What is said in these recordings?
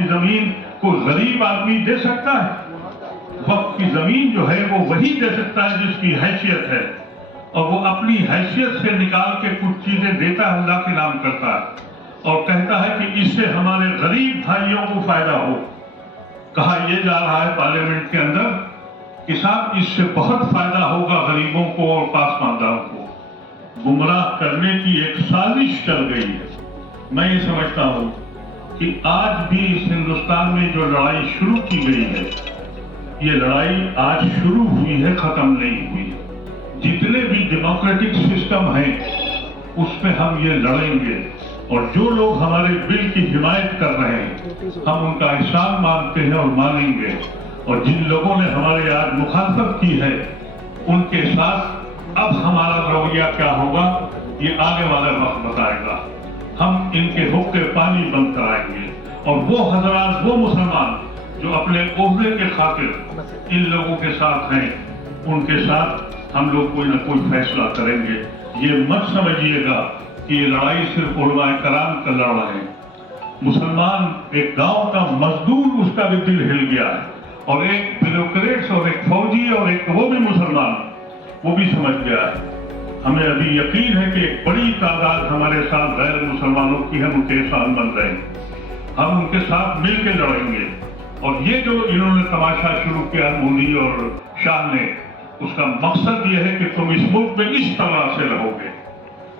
की जमीन को गरीब आदमी दे सकता है? वक्त की जमीन जो है वो वही दे सकता है जिसकी हैसियत है, और वो अपनी हैसियत से निकाल के कुछ चीजें देता है, अल्लाह के नाम करता है और कहता है कि इससे हमारे गरीब भाइयों को फायदा हो। कहा यह जा रहा है पार्लियामेंट के अंदर कि साहब इससे बहुत फायदा होगा गरीबों को और पासमानदारों को। गुमराह करने की एक साजिश चल गई है। मैं ये समझता हूं कि आज भी इस हिंदुस्तान में जो लड़ाई शुरू की गई है, ये लड़ाई आज शुरू हुई है, खत्म नहीं हुई है। जितने भी डेमोक्रेटिक सिस्टम हैं उस पे हम ये लड़ेंगे, और जो लोग हमारे बिल की हिमायत कर रहे हैं हम उनका एहसान मानते हैं और मानेंगे, और जिन लोगों ने हमारे आज मुखालफत की है उनके साथ अब हमारा रवैया क्या होगा ये आगे वाला वक्त बताएगा। हम इनके हुक्के पानी बंद कराएंगे, और वो हजरात, वो मुसलमान जो अपने ओहदे के खातिर इन लोगों के साथ हैं, उनके साथ हम लोग कोई ना कोई फैसला करेंगे। ये मत समझिएगा कि ये लड़ाई सिर्फ उलमाए कराम का लड़ रहे हैं। मुसलमान एक गांव का मजदूर, उसका भी दिल हिल गया है, और एक ब्यूरोक्रेट्स और एक फौजी और एक वो भी मुसलमान, वो भी समझ गया है। हमें अभी यकीन है कि एक बड़ी तादाद हमारे साथ गैर मुसलमानों की है, उनके एहसान बन रहे हैं। हम उनके साथ मिल के लड़ेंगे, और ये जो इन्होंने तमाशा शुरू किया मोदी और शाह ने, उसका मकसद ये है कि तुम इस मुल्क में इस तरह से रहोगे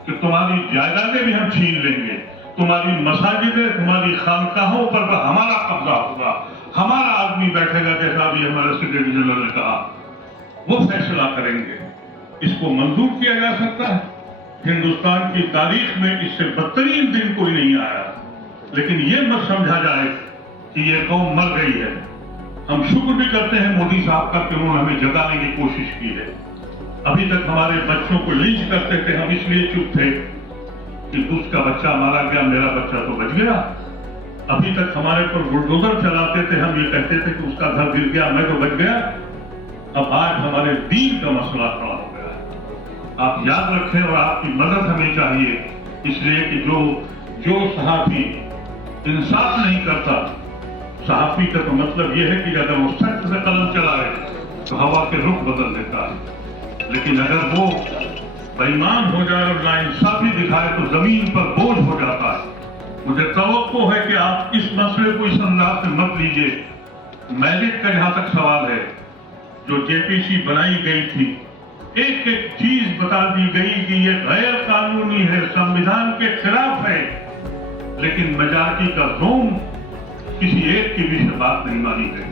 कि तुम्हारी जायदादें भी हम छीन लेंगे, तुम्हारी मसाजिदें, तुम्हारी खानकाहों पर हमारा कब्जा होगा, हमारा आदमी बैठेगा, जैसा अभी हमारे सेक्रेटरी जनरल ने कहा, वो फैसला करेंगे। इसको मंजूर किया जा सकता है? हिंदुस्तान की तारीख में इससे बदतरीन दिन कोई नहीं आया, लेकिन ये मत समझा जाए कि ये कौम मर गई है। हम शुक्र भी करते हैं मोदी साहब का कि उन्होंने हमें जगाने की कोशिश की है। अभी तक हमारे बच्चों को लिंच करते थे, हम इसलिए चुप थे कि उसका बच्चा मारा गया, मेरा बच्चा तो बच गया। अभी तक हमारे पर बुलडोजर चलाते थे, हम ये कहते थे कि उसका घर गिर गया, मैं तो बच गया। अब आज हमारे दीन का मसला खड़ा हो गया है। आप याद रखें, और आपकी मदद हमें चाहिए, इसलिए कि जो सहाफी इंसाफ नहीं करता, सहाफी का तो मतलब यह है कि अगर वो सख्त से कलम चलाए तो हवा के रुख बदल देता है, लेकिन अगर वो बेईमान हो जाए और नाइंसाफी दिखाए तो जमीन पर बोझ हो जाता है। मुझे तवक्को है कि आप इस मसले को इस अंदाज से मत लीजिए। मैरिट का जहां तक सवाल है, जो जेपीसी बनाई गई थी, एक एक चीज बता दी गई कि ये गैर कानूनी है, संविधान के खिलाफ है, लेकिन मेजॉरिटी का जोम किसी एक की भी बात नहीं मानी गई।